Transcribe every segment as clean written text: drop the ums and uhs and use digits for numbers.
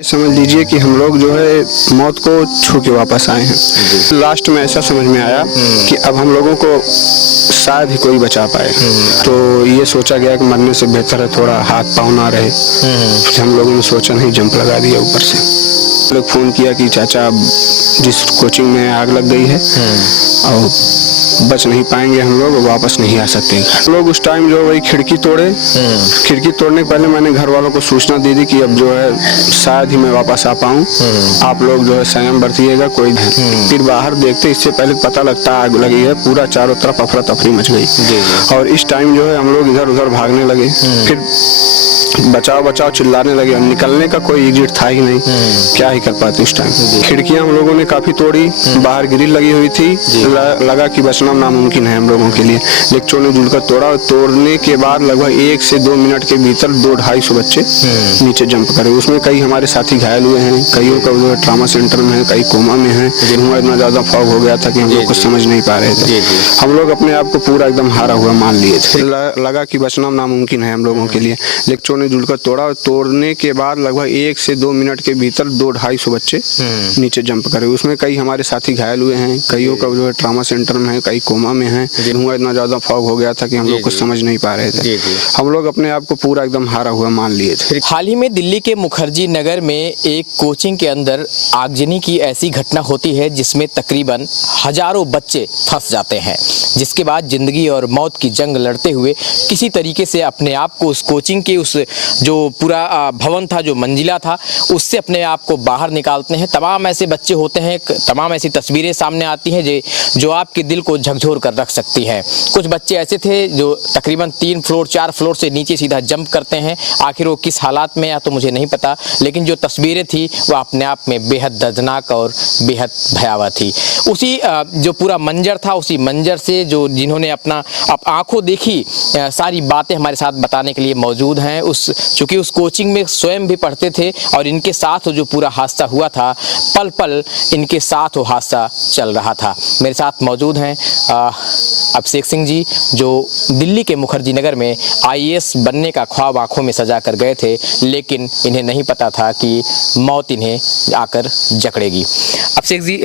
समझ लीजिए कि हम लोग जो है मौत को छू के वापस आए हैं। लास्ट में ऐसा समझ में आया कि अब हम लोगों को शायद ही कोई बचा पाए, तो ये सोचा गया कि मरने से बेहतर है थोड़ा हाथ पाँव ना रहे। हम लोगों ने सोचा नहीं, जंप लगा दिया ऊपर से। लोग फ़ोन किया कि चाचा जिस कोचिंग में आग लग गई है और बच नहीं पाएंगे, हम लोग वापस नहीं आ सकते। हम लोग उस टाइम जो वही खिड़की तोड़े, खिड़की तोड़ने के पहले मैंने घर वालों को सूचना दे दी कि अब जो है शायद ही मैं वापस आ पाऊँ, आप लोग जो है संयम बरतिएगा। कोई फिर बाहर देखते, इससे पहले पता लगता आग लगी है, पूरा चारों तरफ अफरा तफरी मच गई। और इस टाइम जो है हम लोग इधर उधर भागने लगे, फिर बचाओ बचाओ चिल्लाने लगे। निकलने का कोई एग्जिट था ही नहीं, क्या ही कर पाते उस टाइम। खिड़कियां हम लोगों ने काफी तोड़ी, बाहर ग्रिल लगी हुई थी, लगा कि बचना नामुमकिन है हम लोगों के लिए। लेक्चरों ने जुड़कर तोड़ा। तोड़ने के बाद लगभग 1 से 2 मिनट के भीतर 200-250 बच्चे नीचे जंप करे। उसमें कई हमारे साथी घायल हुए हैं, कईयों का जो ट्रामा सेंटर में है, कई कोमा में है। धुआं इतना ज्यादा फॉग हो गया था कि हम लोग कुछ समझ नहीं पा रहे थे। हम लोग अपने आप को पूरा एकदम हारा हुआ मान लिए थे। लगा कि बचना नामुमकिन है हम लोगों के लिए। लेक्चरों ने जुड़कर तोड़ा। तोड़ने के बाद लगभग 1 से 2 मिनट के भीतर 200-250 बच्चे नीचे जंप करे। उसमें कई हमारे साथी घायल हुए हैं, कईयों का जो है ट्रामा सेंटर में है, कई कोमा में है। धुआं इतना ज्यादा फॉग हो गया था कि हम लोग कुछ समझ नहीं पा रहे थे। हम लोग अपने आप को पूरा एकदम हारा हुआ मान लिए थे। हाल ही में दिल्ली के मुखर्जी नगर में एक कोचिंग के अंदर आगजनी की ऐसी घटना होती है जिसमें तकरीबन हजारों बच्चे फंस जाते हैं, जिसके बाद जिंदगी और मौत की जंग लड़ते हुए किसी तरीके से अपने आप को उस कोचिंग के उस जो पूरा भवन था, जो मंजिला था, उससे अपने आप को बाहर निकालते हैं। तमाम ऐसे बच्चे होते हैं, तमाम ऐसी तस्वीरें सामने आती हैं जो आपके दिल को झकझोर कर रख सकती हैं। कुछ बच्चे ऐसे थे जो तकरीबन 3 फ्लोर 4 फ्लोर से नीचे सीधा जंप करते हैं। आखिर वो किस हालात में या तो मुझे नहीं पता, लेकिन जो तस्वीरें थी वो अपने आप में बेहद दर्दनाक और बेहद भयावह थी। उसी जो पूरा मंजर था, उसी मंजर से जो जिन्होंने अपना आंखों देखी सारी बातें हमारे साथ बताने के लिए मौजूद हैं। चूँकि उस कोचिंग में स्वयं भी पढ़ते थे और इनके साथ जो पूरा हादसा हुआ था, पल पल इनके साथ वो हादसा चल रहा था। मेरे साथ मौजूद हैं अभिषेक सिंह जी, जो दिल्ली के मुखर्जी नगर में IAS बनने का ख्वाब आंखों में सजा कर गए थे, लेकिन इन्हें नहीं पता था कि मौत इन्हें आकर जकड़ेगी। अभिषेक जी,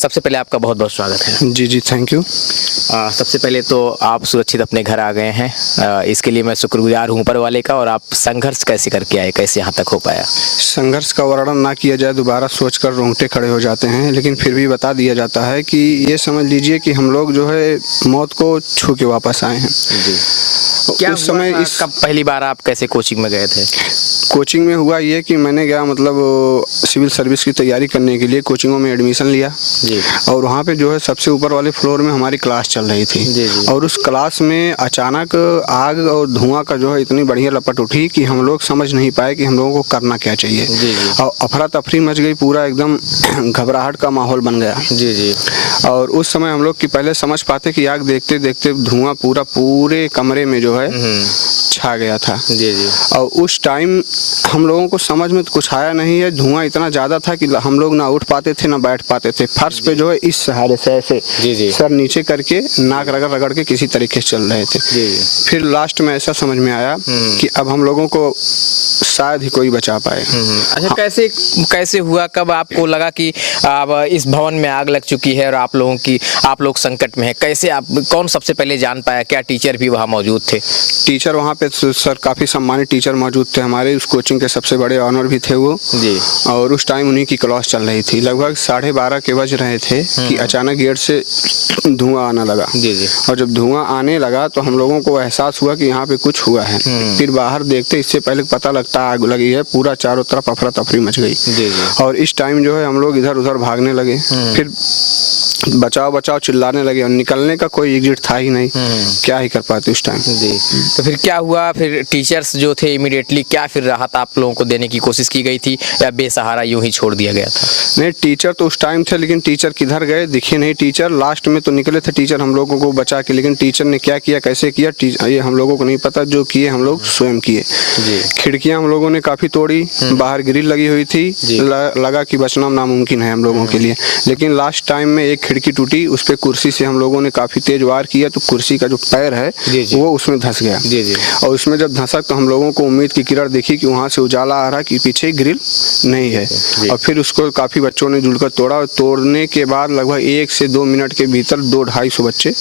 सबसे पहले आपका बहुत बहुत स्वागत है। जी थैंक यू। सबसे पहले तो आप सुरक्षित अपने घर आ गए हैं, इसके लिए मैं शुक्रगुजार हूँ ऊपर वाले का। और आप संघर्ष कैसे करके आए, कैसे यहाँ तक हो पाया? संघर्ष का वर्णन ना किया जाए, दोबारा सोचकर रोंगटे खड़े हो जाते हैं, लेकिन फिर भी बता दिया जाता है कि ये समझ लीजिए कि हम लोग जो है मौत को छू के वापस आए हैं। क्या उस समय कब पहली बार आप कैसे कोचिंग में गए थे? कोचिंग में हुआ ये कि मैंने गया मतलब सिविल सर्विस की तैयारी करने के लिए कोचिंगों में एडमिशन लिया जी। और वहाँ पे जो है सबसे ऊपर वाले फ्लोर में हमारी क्लास चल रही थी जी। और उस क्लास में अचानक आग और धुआं का जो है इतनी बढ़िया लपट उठी कि हम लोग समझ नहीं पाए कि हम लोगों को करना क्या चाहिए। जी। और अफरा तफरी मच गई, पूरा एकदम घबराहट का माहौल बन गया। जी। और उस समय हम लोग की पहले समझ पाते कि आग देखते देखते धुआं पूरे कमरे में जो है छा गया था। जी। और उस टाइम हम लोगों को समझ में तो कुछ आया नहीं है। धुआं इतना ज़्यादा था कि हम लोग ना उठ पाते थे ना बैठ पाते थे। फर्श पे जो है इस सहारे से ऐसे सर नीचे करके नाक रगड़ रगड़ के किसी तरीके से चल रहे थे। फिर लास्ट में ऐसा समझ में आया कि अब हम लोगों को शायद ही कोई बचा पाए। अच्छा, कैसे हुआ, कब आपको लगा कि अब इस भवन में आग लग चुकी है और आप लोग संकट में है? कैसे आप, कौन सबसे पहले जान पाया? क्या टीचर भी वहाँ मौजूद थे? टीचर वहाँ पे सर काफ़ी सम्मानित टीचर मौजूद थे हमारे, उस कोचिंग के सबसे बड़े ऑनर भी थे वो जी। और उस टाइम उन्हीं की क्लास चल रही थी। लगभग 12:30 के बज रहे थे कि अचानक गेट से धुआं आने लगा। जी। और जब धुआं आने लगा तो हम लोगों को एहसास हुआ कि यहाँ पे कुछ हुआ है। फिर बाहर देखते, इससे पहले पता लगता आग लगी है, पूरा चारों तरफ अफरा तफरी मच गई। जी। और इस टाइम जो है हम लोग इधर उधर भागने लगे, फिर बचाओ बचाओ चिल्लाने लगे और निकलने का कोई एग्जिट था ही नहीं, क्या ही कर पाते उस टाइम। जी। तो फिर क्या हुआ? फिर टीचर्स जो थे इमीडिएटली क्या फिर राहत आप लोगों को देने की कोशिश की गई थी या बेसहारा यूं ही छोड़ दिया गया था? नहीं, टीचर तो उस टाइम थे, लेकिन टीचर किधर गए दिखे नहीं। टीचर लास्ट में तो निकले थे टीचर हम लोगों को बचा के, लेकिन टीचर ने क्या किया कैसे किया ये हम लोगों को नहीं पता। जो किए हम लोग स्वयं किए। खिड़कियां हम लोगों ने काफी तोड़ी, बाहर ग्रिल लगी हुई थी, लगा कि बचना नामुमकिन है हम लोगों के लिए। लेकिन लास्ट टाइम में एक खिड़की टूटी, उस पे कुर्सी से हम लोगों ने काफ़ी तेज वार किया तो कुर्सी का जो पैर है वो उसमें धंस गया। और उसमें जब धंसा तो हम लोगों को उम्मीद की किरण दिखी कि वहाँ से उजाला आ रहा कि पीछे ग्रिल नहीं है। और फिर उसको काफ़ी बच्चों ने जुड़कर तोड़ा और तोड़ने के बाद लगभग 1 से 2 मिनट के भीतर 200-250 बच्चे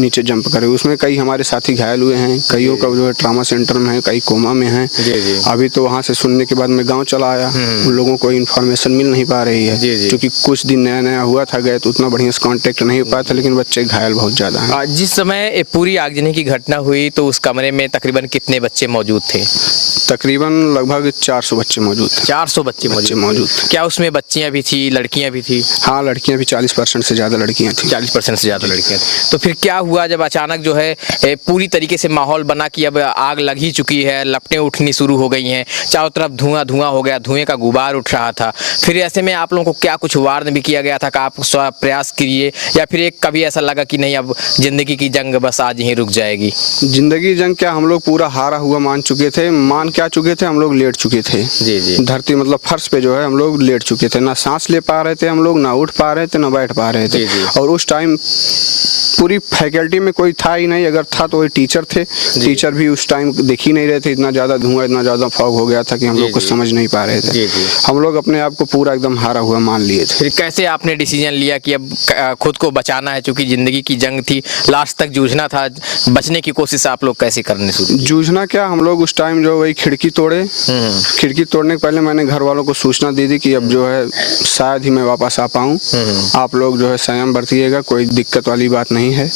नीचे जंप करे। उसमें कई हमारे साथी घायल हुए हैं, कईयों का जो है ट्रामा सेंटर में है, कई कोमा में हैं। अभी तो वहाँ से सुनने के बाद मैं गाँव चला आया, उन लोगों को इन्फॉर्मेशन मिल नहीं पा रही है क्योंकि कुछ दिन नया नया हुआ था, गए तो उतना बढ़िया से कांटेक्ट नहीं हो पाया था, लेकिन बच्चे घायल बहुत ज़्यादा हैं। जिस समय ये पूरी आगजनी की घटना हुई तो उस कमरे में तकरीबन कितने बच्चे मौजूद थे? तकरीबन लगभग 400 बच्चे मौजूद थे। 400 बच्चे मौजूद थे। क्या उसमें बच्चियां भी थी, लड़कियां भी थी? हाँ, लड़कियां भी 40% से ज़्यादा लड़कियां थी। 40% से ज़्यादा लड़कियां थी। तो फिर क्या हुआ जब अचानक जो है पूरी तरीके से माहौल बना कि अब आग लग ही चुकी है, लपटें उठनी शुरू हो गई हैं, चारों तरफ धुआं धुआं हो गया, धुएं का गुबार उठ रहा था। फिर ऐसे में आप लोगों को क्या कुछ वार्न भी किया गया था कि आप प्रयास करिए, या फिर एक कभी ऐसा लगा कि नहीं अब जिंदगी की जंग बस आज ही रुक जाएगी? जिंदगी जंग क्या, हम लोग पूरा हारा हुआ मान चुके थे। मान क्या चुके थे, हम लोग लेट चुके थे। धरती मतलब फर्श पे जो है हम लोग लेट चुके थे, ना सांस ले पा रहे थे हम लोग, ना उठ पा रहे थे, ना बैठ पा रहे थे। और उस टाइम पूरी फैकल्टी में कोई था ही नहीं, अगर था तो वही टीचर थे। टीचर भी उस टाइम दिख ही नहीं रहे थे, इतना ज़्यादा धुआं, इतना ज़्यादा फॉग हो गया था कि हम लोग कुछ समझ नहीं पा रहे थे। हम लोग अपने आप को पूरा एकदम हारा हुआ मान लिए थे। फिर कैसे आपने डिसीजन लिया कि अब खुद को बचाना है, क्योंकि जिंदगी की जंग थी, लास्ट तक जूझना था, बचने की कोशिश आप लोग कैसे करने शुरू? जूझना क्या, हम लोग उस टाइम जो वही खिड़की तोड़े। खिड़की तोड़ने के पहले मैंने घर वालों को सूचना दी थी कि अब जो है शायद ही मैं वापस आ पाऊँ, आप लोग जो है संयम बरतिएगा, कोई दिक्कत वाली बात नहीं है।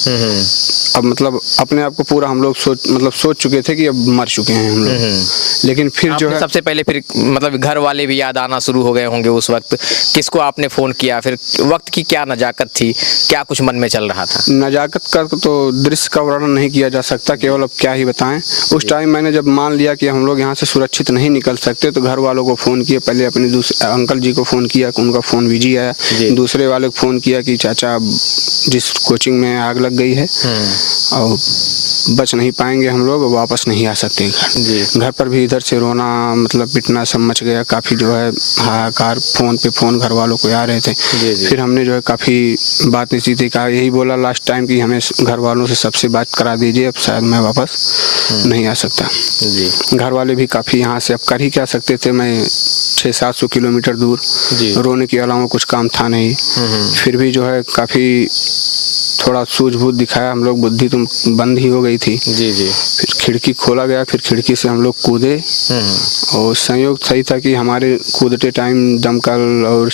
अब मतलब अपने आप को पूरा हम लोग सोच चुके थे कि अब मर चुके हैं हम लोग। लेकिन फिर जो है सबसे पहले फिर मतलब घर वाले भी याद आना शुरू हो गए होंगे उस वक्त, किसको आपने फोन किया? फिर वक्त की क्या नजाकत थी, क्या कुछ मन में चल रहा था? नजाकत का तो दृश्य का वर्णन नहीं किया जा सकता, केवल अब क्या ही बताएं। उस टाइम मैंने जब मान लिया कि हम लोग यहाँ से सुरक्षित नहीं निकल सकते तो घर वालों को फ़ोन किया। पहले अपने दूसरे अंकल जी को फ़ोन किया, उनका फ़ोन बिजी आया। दूसरे वाले को फ़ोन किया कि चाचा जिस कोचिंग में आग लग गई है और बच नहीं पाएंगे हम लोग, वापस नहीं आ सकते घर। घर पर भी इधर से रोना मतलब पिटना सब मच गया, काफ़ी जो है हाहाकार, फ़ोन पे फ़ोन घर वालों को आ रहे थे। फिर हमने जो है काफ़ी बात इसी थी, कहा यही बोला लास्ट टाइम कि हमें घर वालों से सबसे बात करा दीजिए, अब शायद मैं वापस नहीं आ सकता। घर वाले भी काफ़ी यहाँ से अब कर ही क्या सकते थे, मैं 600-700 किलोमीटर दूर, रोने के अलावा कुछ काम था नहीं। फिर भी जो है काफ़ी थोड़ा सूझबूझ दिखाया, हम लोग बुद्धि तो बंद ही हो गई थी। फिर खिड़की खोला गया, फिर खिड़की से हम लोग कूदे और संयोग सही था कि हमारे कूदते टाइम दमकल और